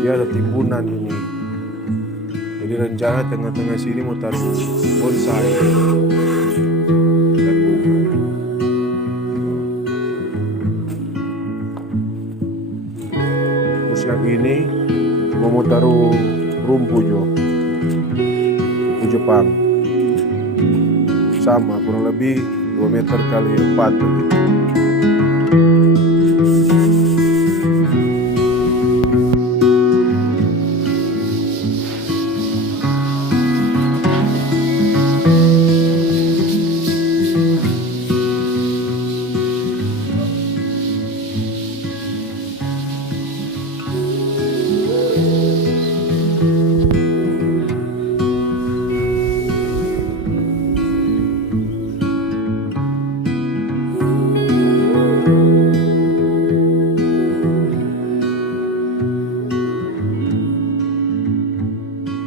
dia ada timbunan ini. Jadi rencana tengah-tengah sini mau taruh bonsai dan bunga. Terus yang ini mau taruh rumpu jo, Jepang, sama kurang lebih 2 meter kali 4 begitu.